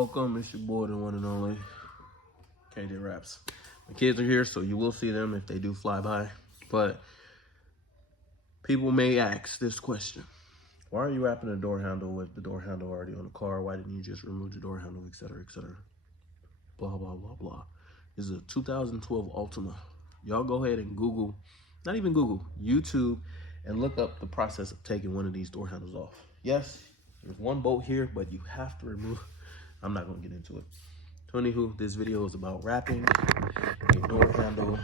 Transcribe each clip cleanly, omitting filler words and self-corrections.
Welcome, it's your boy, the one and only KJWRAPZ. The kids are here, so you will see them if they do fly by. But people may ask this question: why are you wrapping the door handle with the door handle already on the car? Why didn't you just remove the door handle, etc., etc.? Blah, blah, blah, blah. This is a 2012 Altima. Y'all go ahead and Google, not even Google, YouTube, and look up the process of taking one of these door handles off. Yes, there's one bolt here, but you have to remove. I'm not going to get into it. So anywho, this video is about wrapping a door handle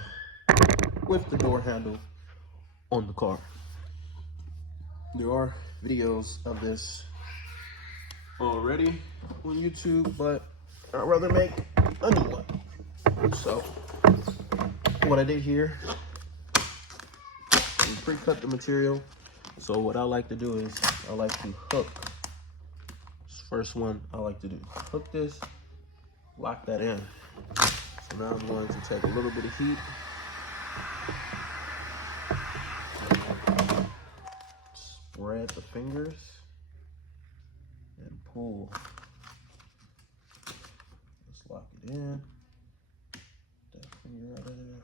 with the door handle on the car. There are videos of this already on YouTube, but I'd rather make a new one. So what I did here, we pre-cut the material. So what I like to do is I like to hook. This first one I like to do, hook this, lock that in. So now I'm going to take a little bit of heat, spread the fingers, and pull. Let's lock it in. That finger out of there.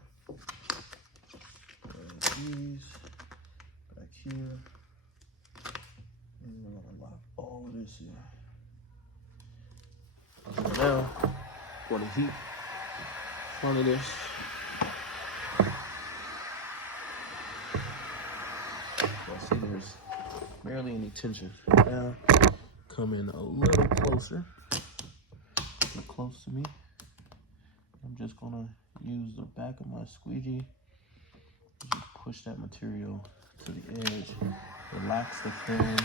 These back here. And we're gonna lock all of this in. So now, for the heat front of this, see there's barely any tension. Now, come in a little closer. Get close to me. I'm just gonna use the back of my squeegee. Just push that material to the edge. Relax the film.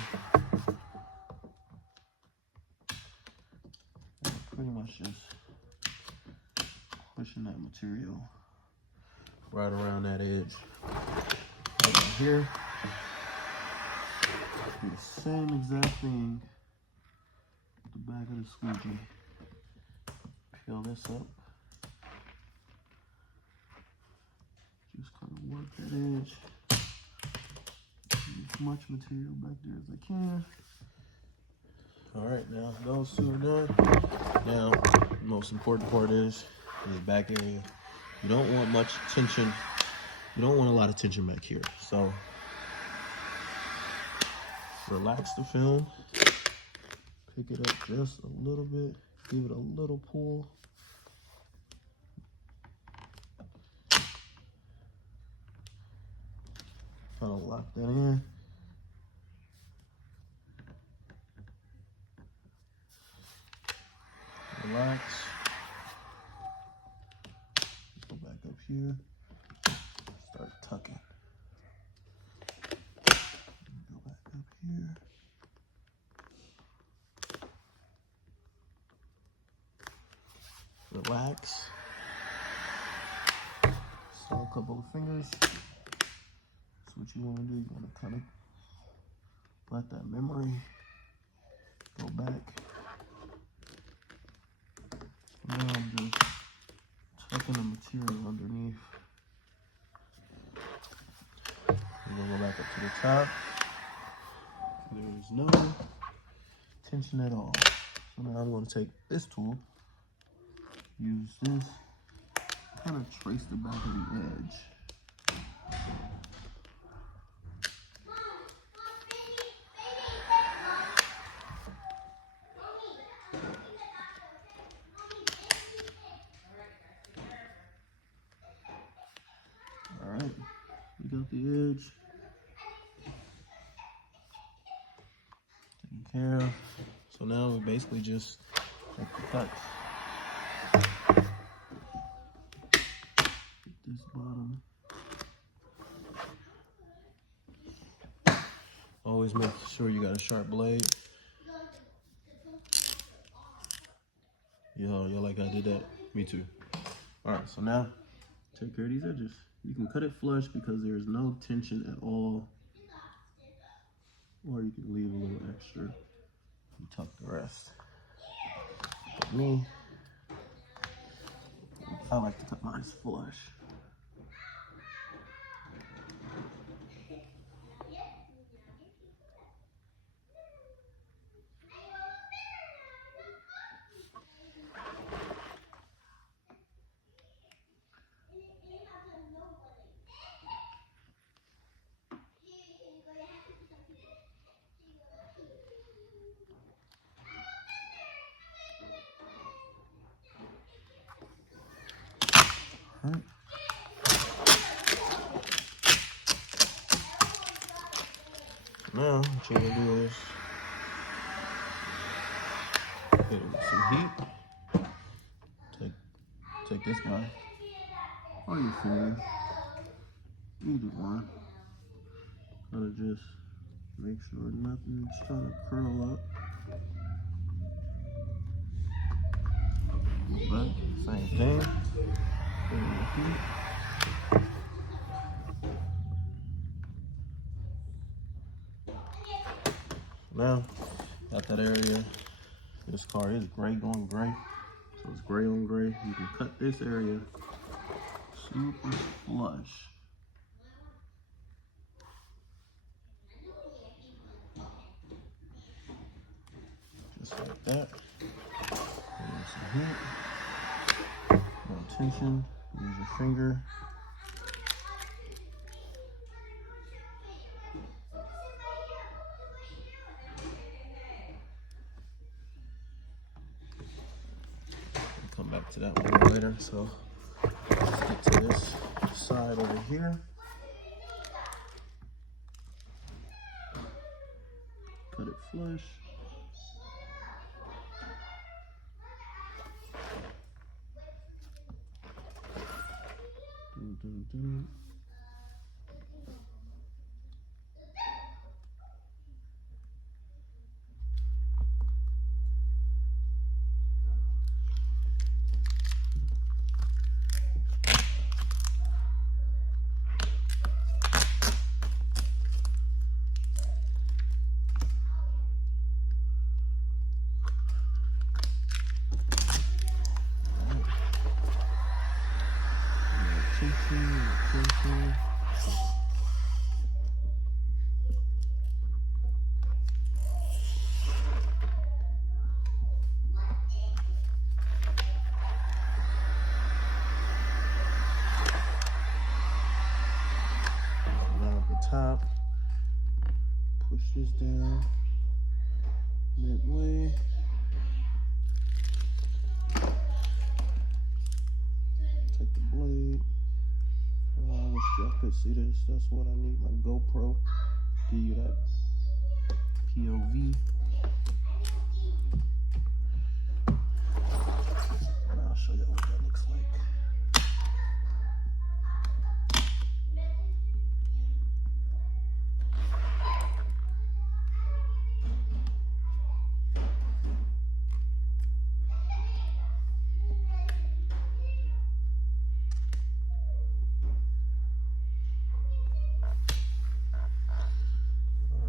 And pretty much just pushing that material right around that edge. Right here. Do the same exact thing with the back of the squeegee. Peel this up. Just kind of work that edge. As much material back there as I can. All right, now those two are done. Now, the most important part is the back area. You don't want much tension. You don't want a lot of tension back here. So, relax the film. Pick it up just a little bit. Give it a little pull. Kind of lock that in. Relax. Go back up here. Start tucking. Go back up here. Relax. Slide a couple of fingers. So what you want to do, you want to kind of let that memory go back. Now I'm just tucking the material underneath. We're going to go back up to the top. There's no tension at all. So now I'm going to take this tool, use this, kind of trace the back of the edge. Alright, we got the edge taken care of. So now we basically just make the cuts. Get this bottom. Always make sure you got a sharp blade. Yo, like I did that? Me too. Alright, so now take care of these edges. You can cut it flush because there's no tension at all. Or you can leave a little extra and tuck the rest. For me, I like to cut mine flush. Alright. Now, what you're gonna do is hit it with some heat. Take this guy, or your finger, either one. Gotta just make sure nothing's trying to curl up. But same thing. Hit it with heat. Now, got that area. This car is gray going gray, so it's gray on gray. You can cut this area super flush. Just like that. Use some heat. No tension. Use your finger. Come back to that one later. So let's get to this side over here. Cut it flush. Attention. Now at the top, push this down midway. Take the blade. I wish y'all could see this. That's what I need. My GoPro. Give you that POV. And I'll show you what that looks like.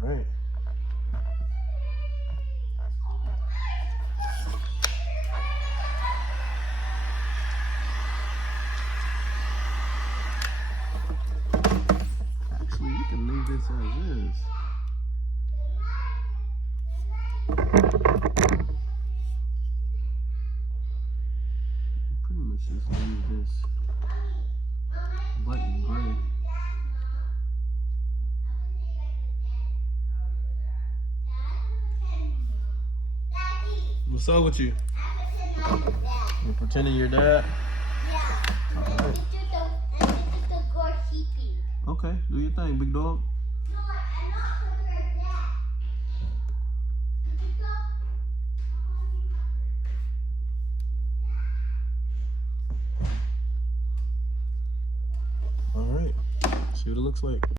Alright. Actually, you can leave this as is. Pretty much just leave this button gray. What's up with you? You're pretending you're dad? Yeah. Alright. Okay, do your thing, big dog. No, I'm not like that. Alright. See what it looks like.